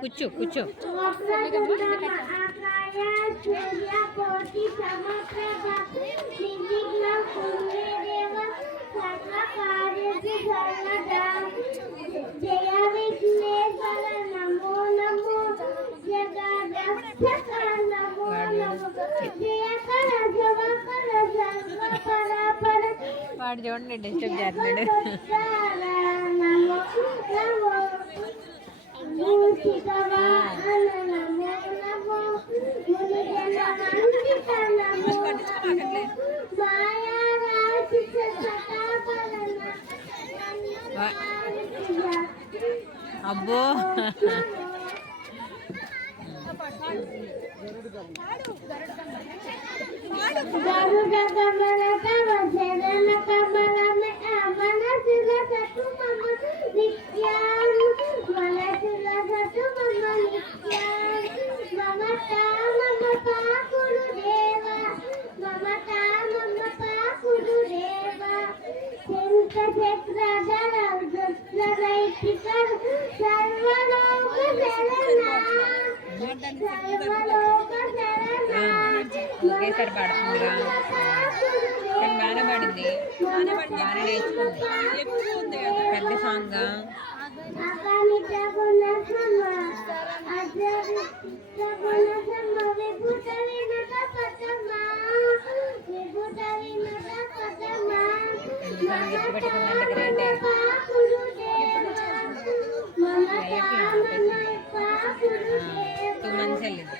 కూర్చో కూర్చో. వాడు చూడండి డిస్టర్బ్ చేస్తున్నాడు. అబ్బో ఒకేసారి పాడుతుందిరా. కానీ బాగానే పాడింది, బాగానే నేర్చుకుంది. పెద్ద సాంగ్ గుర్తుపెట్టుకుందంటే గ్రేటే. టూ మంత్స్ వెళ్ళింది.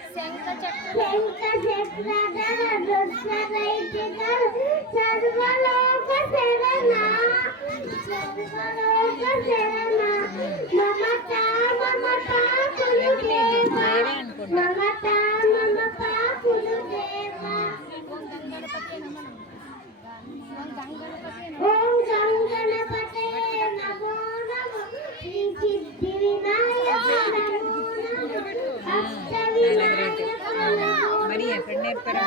మరి ఎక్కడ నేర్పారు?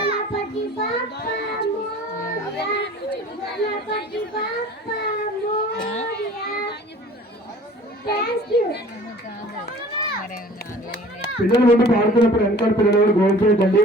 పిల్లలు ముందు పాడుతున్నప్పుడు వెనకాల పిల్లలు గోల్ చేయొద్దండి.